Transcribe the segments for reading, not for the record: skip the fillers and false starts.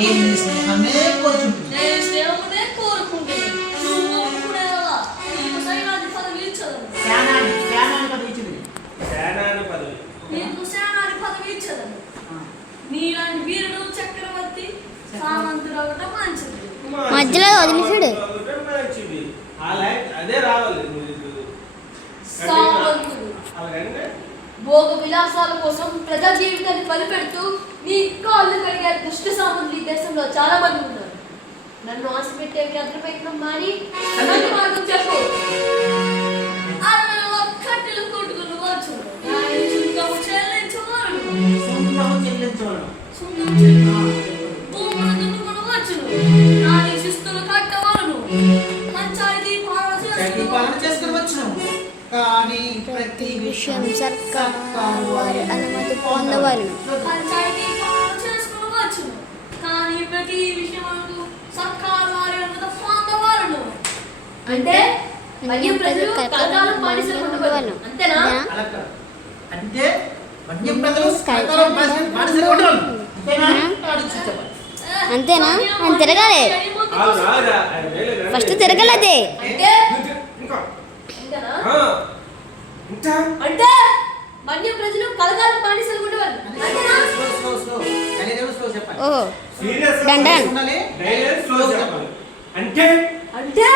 నేను స్నేహమే కోరుకుంటున్నాను. నేను స్నేహమునే కోరుకుంటున్నాను. నువ్వు ఒప్పుకునేలా నీకు సైనాది పదవి ఇచ్చదను. సేనాని పదవి ఇచ్చింది. సేనాని పదవి. నీకు సేనాని పదవి ఇచ్చదను. నీలాంటి వీరుడు చక్రవర్తి సామంతుడు ఒకటి మంచిది. మధ్యలో వదిలేసాడు. మంచిది. అదే రావాలి. సామంతుడు అలాగంటే భోగ విలాసాల కోసం ప్రజా జీవితాన్ని బలిపెడుతూ నీ కాళ్ళు కడిగే దుష్ట సామంతులు ఈ దేశంలో చాలా మంది ఉన్నారు. నన్ను ఆశ పెట్టే అగ్ర ప్రయత్నం మాని నన్ను మార్గం చెప్పు. అలా కట్టెలు కొట్టుకుని వచ్చు సుంకము చెల్లించవాడు. భూములు దున్నుకుని వచ్చును. నాని శిస్తులు కట్టవాలను. పంచాయతీ పాలన చేసుకుని వచ్చును. కానీ ప్రతి విషయం సర్కారు వారి అనుమతి పొందవలెను. పంచాయతీ పాలన చేసుకోవచ్చును. కానీ ప్రతి విషయములకు సర్కారు వారి అనుమతి పొందవలెను. అంటే వన్యం ప్రజలు కలకాలం బానిసలు ఉండవలెను. అంతేనా? అంటే వన్యం ప్రజలు కలకాలం బానిసలు ఉండవలెను. అంతేనా? అని తిరగాలి. ఫస్ట్ తిరగలేదే. అంటే అంటే వన్యం ప్రజలు కలకాలం బానిసలు ఉండవలెను. అంతేనా? ఓ డండన్. అంటే అంటే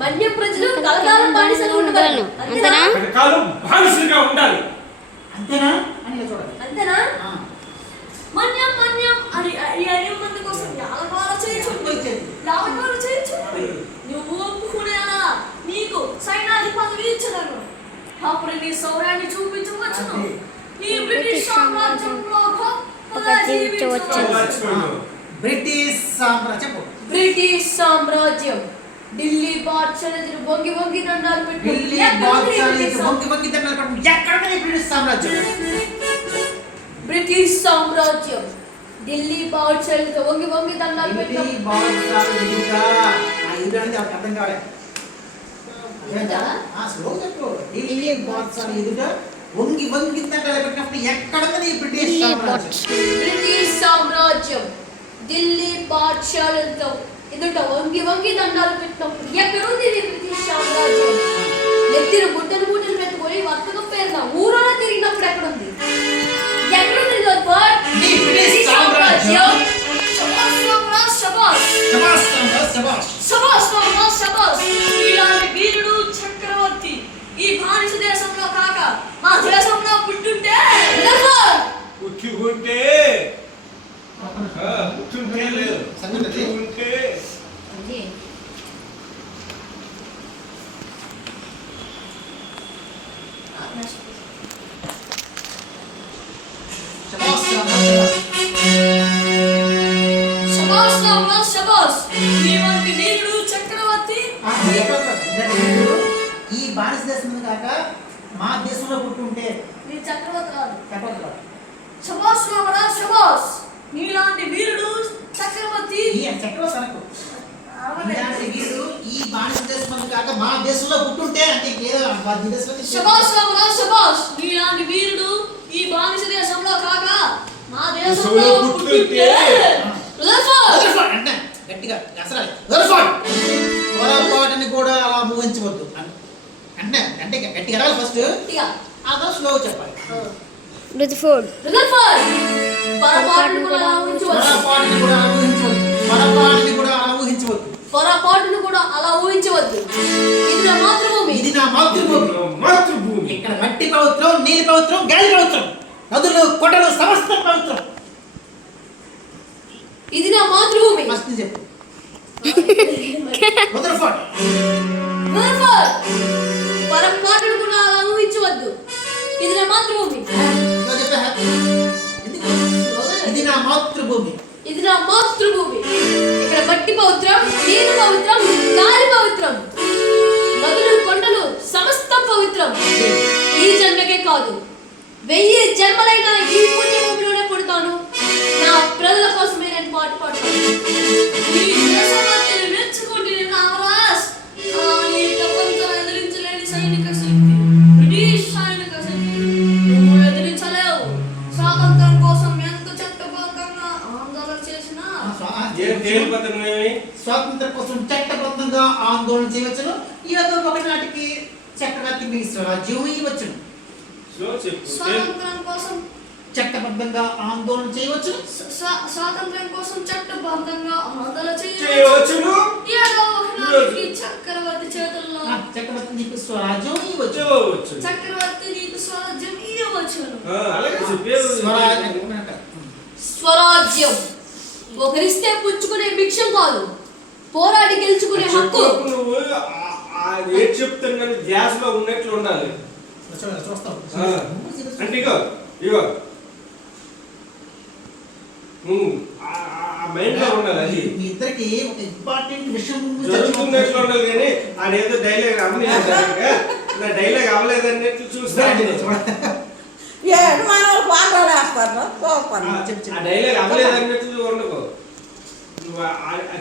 వన్యం ప్రజలు కలకాలం బానిసలు ఉండవలెను. అంతేనా? కలకాలం బానిసలుగా ఉండాలి. అంతేనా అని చూడాలి. అంతేనా? మన్యం మన్యం అని ఈ అయ్యం మంది కోసం యాలకాల చేయొచ్చు. నువ్వు ఒప్పుకునేలా నీకు సైనాది పదవి ఇచ్చదను. అప్పుడు నీ శౌర్యాన్ని చూపించవచ్చును. ఈ బ్రిటిష్ సామ్రాజ్యంలో గొప్పగా జీవించవచ్చును. బ్రిటిష్ సామ్రాజ్యం. బ్రిటిష్ సామ్రాజ్యం ఢిల్లీ బాద్షాహులు వంగి వంగి దండాలు పెట్టి ఢిల్లీ బాద్షాహులు వంగి వంగి దండాలు పెట్టి ఎక్కడనే బ్రిటిష్ సామ్రాజ్యం. బ్రిటిష్ సామ్రాజ్యం ఢిల్లీ బాద్షాహులతో వంగి వంగి దండాలు పెట్టి ఢిల్లీ బాద్షాహులు ఎదుట ఆ ఎదుట అనేది అర్థం కావాలి. స్లో చెప్పు. ఢిల్లీ బాద్షాహులు ఎదుట వంగి వంగి దండాలు పెట్టినప్పుడు ఎక్కడనే బ్రిటిష్ సామ్రాజ్యం. బ్రిటిష్ సామ్రాజ్యం ఢిల్లీ బాద్షాహులతో ఎదుట వంగి వంగి దండాలు పెట్టినప్పుడు ఎక్కడుంది బ్రిటిష్ సామ్రాజ్యం? నెత్తిన గుడ్డలు గుడ్డలు పెట్టుకొని వర్తకం పేరున ఊరోన తిరిగినప్పుడు ఎక్కడుంది? ఎక్కడుంది? బ్రిటిష్ సామ్రాజ్యం. శబాష్ శబాష్ శబాష్ శబాష్ శబాష్ శబాష్. శబాష్ శబాష్ శబాష్. ఇలాంటి వీరుడు చక్రవర్తి ఈ బానిస దేశంలో కాక మా దేశంలో పుట్టుంటే పుట్టుకుంటే పుట్టుంటే లేదు. పుట్టుకుంటే శబాష్ శబాష్ శబాష్. ఇలాంటి వీరుడు చక్రవర్తి ఈ బానిస దేశం కాక మా దేశంలో పుట్టుంటే నీ చక్రవర్తి కాదు. చెప్పదు. శబాష్ శబాష్ శబాష్. నీలాంటి వీరుడు చక్రవర్తి చక్రవర్తి అనకు. ఇలాంటి వీరుడు ఈ బానిస దేశం కాక మా దేశంలో పుట్టుంటే అంటే శబాష్ శబాష్ శబాష్. నీలాంటి వీరుడు ఈ బానిస దేశంలో కాక మా దేశంలో పుట్టుంటే గట్టిగా పొరపాటుని కూడా అలా ఊహించవద్దు అంటే అంటే గట్టిగా రాలి ఫస్ట్ అదో స్లో చెప్పాలి. రుద్రఫోర్డ్. పొరపాటును కూడా అలా ఊహించవద్దు. ఇది నా మాతృభూమి. ఇది నా మాతృభూమి. ఇక్కడ మట్టి పవిత్రం, నీళ్ళు పవిత్రం, గాలి పవిత్రం, నదులు కొండలు సమస్తం పవిత్రం. ఇది నా మాతృభూమి. మస్తు చెప్పు. రుద్రఫోర్డ్. పొరపాటును కూడా అలా ఊహించవద్దు. ఇది నా మాతృభూమి. ఇది నా మాతృభూమి. ఇది నా మాతృభూమి. ఇక్కడ మట్టి పవిత్రం, నీరు పవిత్రం, గాలి పవిత్రం, నదులు కొండలు సమస్తం పవిత్రం. ఈ జన్మకే కాదు 1000 జన్మలైనా ఈ పుణ్యభూమిలోనే పుడతాను. నా ప్రజల కోసమే నేను పాట పాడతాను. ఈ దేశభక్తిని మెచ్చుకుంటే నామరాజ్. కానీ ప్రపంచం ఎదిరించలేని సైనిక శక్తి బ్రిటిష్ సైనిక శక్తి నువ్వు ఎదిరించలేవు. స్వాతంత్రం కోసం ఎంత చట్టబద్ధంగా ఆందోళన చేసినా చక్రవర్తికి స్వరాజ్యం ఇవ్వచ్చును. స్లో చెప్పు. స్వాతంత్రం కోసం చట్టబద్ధంగా ఆందోళన చేయవచ్చును. స్వాతంత్రం కోసం చట్టబద్ధంగా ఆందోళన చేయవచ్చును. చక్రవర్తి చేతుల్లో చక్రవర్తి నీకు స్వరాజ్యం ఇవ్వచ్చు. చేయవచ్చు. చక్రవర్తి నీకు స్వరాజ్యం ఇవ్వచ్చును. అలాగే చెప్పేది. స్వరాజ్యం ఒకరిస్తే పుచ్చుకునే భిక్షం కాదు, పోరాడి గెలుచుకునే హక్కు. నువ్వు ఏం చెప్తున్నా గ్యాస్ లో ఉన్నట్లు ఉండాలి. చూస్తాం. అంటే ఇగో ఇగో మైండ్ లో ఉండాలి. అది మీ ఇద్దరికి ఒక ఇంపార్టెంట్ విషయం జరుగుతున్నట్లు ఉండాలి. కానీ ఆడేదో డైలాగ్ అవ్వలేదు, నా డైలాగ్ అవ్వలేదన్నట్లు చూస్తాను. ఆ డైలాగ్ అవ్వలేదన్నట్లు ఉండకు. నువ్వు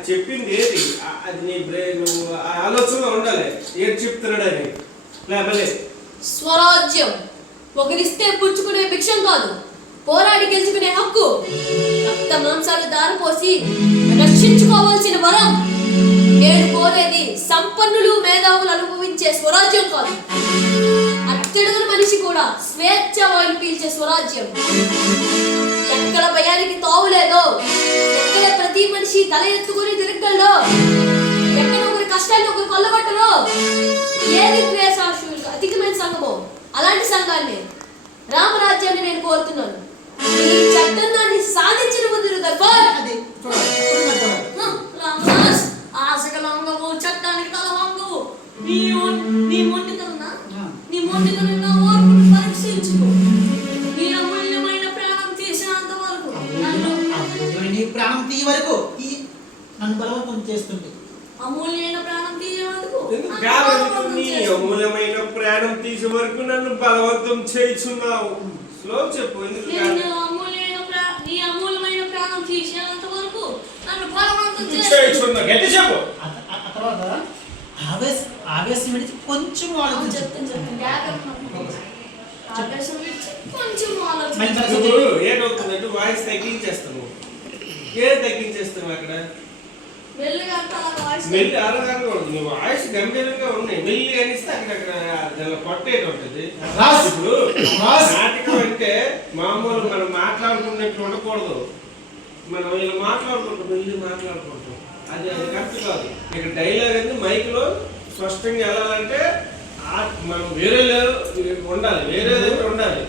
చెప్పింది ఏది అది నీ బ్రెయిన్ ఆలోచనలో ఉండాలి. ఏది చెప్తున్నాడని లేకపోతే స్వరాజ్యం ఒకరిస్తే పుచ్చుకునే భిక్షం కాదు, పోరాడి గెలుచుకునే హక్కు. రక్త మాంసాలు దారిపోసి రక్షించుకోవాల్సిన వరం. నేను కోరేది సంపన్నులు మేధావులు అనుభవించే స్వరాజ్యం కాదు, అట్టడుగున మనిషి కూడా స్వేచ్ఛ వాయులు పీల్చే స్వరాజ్యం. ఎక్కడ భయానికి తావులేదో, ఎక్కడ ప్రతి మనిషి తల ఎత్తుకుని తిరగల్లో, ఎక్కడ ఒకరి కష్టాన్ని ఒకరు కొల్లగొట్టరో, ఏది ద్వేషాశువులు అధికమైన సంఘమో అలాంటి సంఘాన్ని, రామరాజ్యాన్ని నేను కోరుతున్నాను. ఈ చట్టం దాన్ని సాధించిన ముందు దర్బార్ రామదాస్ ఆశకలంగము చట్టానికి తల వంగవు. నీ మొండితనం ఓర్పును పరీక్షించుకో. నీ అమూల్యమైన ప్రాణం తీసేంత వరకు ప్రాణం తీయ వరకు నన్ను బలవంతం చేస్తుంది. అమూల్యమైన ప్రాణం తీయ వరకు నీ అమూల్యమైన ప్రాణం తీసే వరకు నన్ను బలవంతం చేయుచున్నావు. స్లో చెప్పు. నీ అమూల్యమైన ప్రాణం తీసేంత వరకు నన్ను బలవంతం చేయుచున్నా. గట్టి చెప్పు. ఆ తర్వాత ఆవేశం విడిచి కొంచెం ఏటవుతుందంటే వాయిస్ తగ్గించేస్తాను. ఏది తగ్గించేస్తాను అక్కడ మెల్లి అరగకూడదు. నీ వాయిస్ గంభీరంగా ఉన్నాయి. మెల్లి అనిస్తే అక్కడ కొట్టేటి ఉంటుంది. ఇప్పుడు నాటకం అంటే మామూలు మనం మాట్లాడుకున్నట్టు ఉండకూడదు. మనం ఇలా మాట్లాడుకుంటాం, మెల్లి మాట్లాడుకుంటాం. అది కరెక్ట్ కాదు. ఇక్కడ డైలాగ్ అనేది మైక్ లో స్పష్టంగా వెళ్ళాలంటే మనం వేరే ఉండాలి, వేరే దగ్గర ఉండాలి.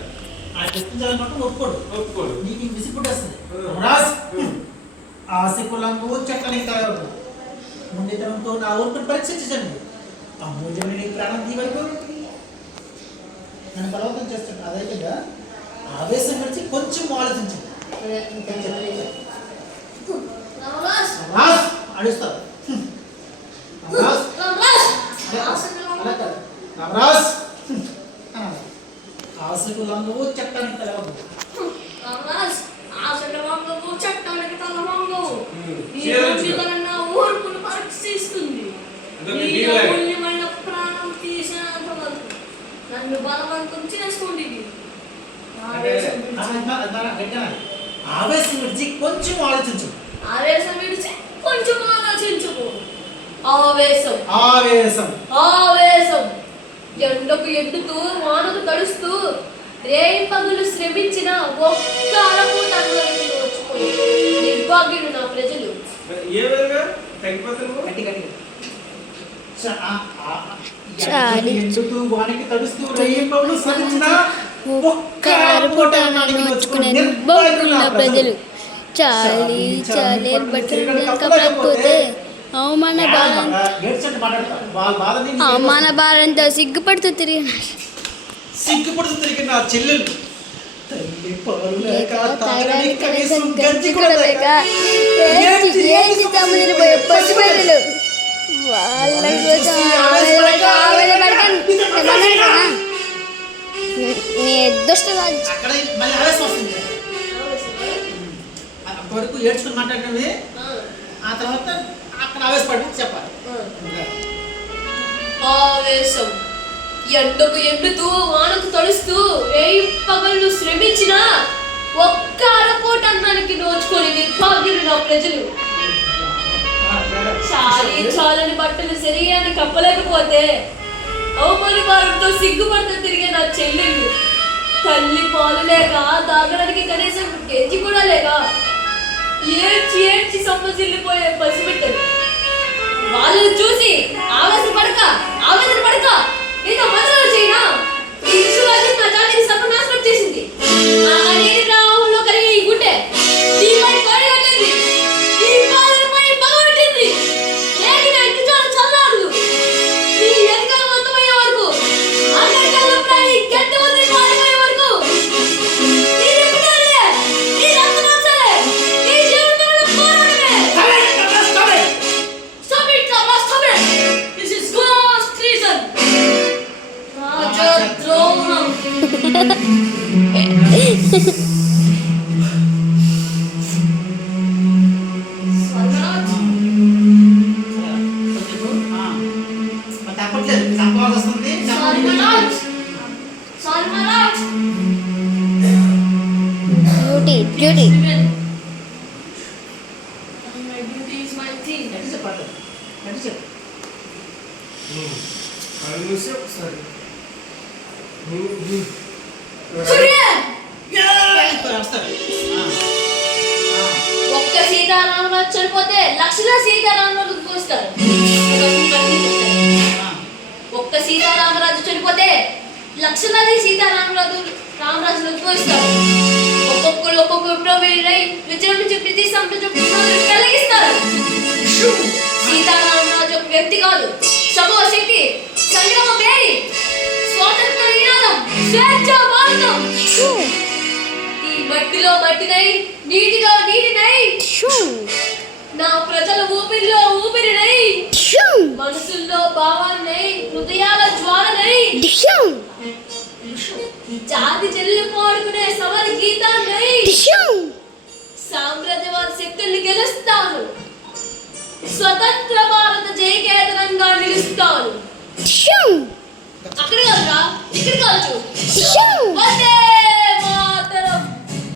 ఒప్పుకోడు. నీకు విసిపుట్టేస్తుంది. ఆశకులంగు చక్కని కలవరు. ముండితనంతో నా ఓర్పును పరీక్షించండి. అమూల్యమైన ప్రాణం ఈ వరకు నన్ను బలవంతం చేస్తాడు. అదైతే ఆవేశం గురించి కొంచెం ఆలోచించండి. అడుస్తారు. ఆశకులంగు చక్కని కలవరు. ఓర్పును పరీక్షిస్తుంది. ప్రాణం తీసేంత వరకు నన్ను బలవంతం చేసుకోండి. ఆవేశం విడిచి కొంచెం ఆలోచించు. ఆవేశం విడిచి కొంచెం ఆలోచించుకో. ఆవేశం ఆవేశం ఆవేశం ఎండకు ఎండుతూ వానకు తడుస్తూ రేయి పగులు శ్రమించిన ఒక్క అరపూట వచ్చుకోయి నిర్భాగ్యులు నా ప్రజలు. ఏ విధంగా తగ్గిపోతాను? వానికి తడుస్తూ రేయి పగులు శ్రమించిన ఒక్క అరపూట నోచుకునే నిర్భాగ్యులు నా ప్రజలు. చాలి చాలి బట్టలు కప్పకపోతే అవమాన భారంతో సిగ్గుపడుతూ తిరిగిన చెల్లెలు పసిపిల్లలు వాళ్ళ దుష్ట వరకు ఏడ్చుకుని మాట్లాడినవి. ఆ తర్వాత అక్కడ ఆవేశపడి చెప్పాలి. ఆవేశం ఎండకు ఎండుతూ వానకు తడుస్తూ రేయి పగళ్ళు శ్రమించిన ఒక్క అరపూట అన్నానికి నోచుకొని నిర్భాగ్యులు నా ప్రజలు. చాలని బట్టలు శరీరాన్ని కప్పలేకపోతే అవమాన భారంతో సిగ్గుపడుతూ తిరిగే నా చెల్లెళ్ళు తల్లి పాలు లేక తాగడానికి కనీసం గెంజి కూడా లేక ఏడ్చి ఏడ్చి సొమ్మసిల్లిపోయే పసిబిడ్డలు వాళ్ళని చూసి ఆవేదన పడక ఏదో మొదలు చేయనా ఈ విశ్వరాజ్యం నా జాతిని సర్వనాశనం చేసింది. ఆ నీటి ప్రవాహంలో కలిగే ఈ గుడ్డే దీపై కొడగట్టింది, ఈ పాలనపై పగబట్టింది. లేని నా ఇంటి చాలు చల్లారు నీ ఎదుకల మొత్తమయ్యే వరకు అందరికల్లా ప్రాణి గడ్డ వదిలి పారిపోయే వరకు నీ నిప్పుటాలే, నీ రక్తమాంసాలే, నీ జీవితంలో పోరాటమే. Stop it, Rama, stop it. This is gross treason. రాజద్రోహం. స్వర్గరాజ్. తప్పట్లేదు, తప్పవాల్సి వస్తుంది. Swargaraj. Swargaraj. Duty Women. And my duty is my thing. ఎటు చెప్పాలి? ఎటు చెప్పు. అది చూసి ఒకసారి సూర్య! వస్తాడు. ఒక్క సీతారామరాజు చనిపోతే లక్షల సీతారామరాజు పోస్తారు. ఒక్క సీతారామరాజు చనిపోతే లక్షలాది రామరాజులు పోస్తారు. ఒక్కొక్కరు ఒక్కొక్క విప్లవీరులై విజృంభించి ప్రతి సంపద కలిగిస్తారు. సీతారామరాజు ఒక వ్యక్తి కాదు, సమూహ శక్తి, సంగ్రామ పేరి, స్వాతంత్ర నినాదం, స్వేచ్ఛ భారతం. ఈ మట్టిలో మట్టినై, నీటిలో నీటినై, నా ప్రజల ఊపిరిలో ఊపిరినై, మనసుల్లో భావాన్నై, హృదయాల జ్వాలనై, జాతి చెల్లి పాడుకునే సమర గీతాన్నై సామ్రాజ్యవాద శక్తుల్ని గెలుస్తాను. స్వతంత్ర భారత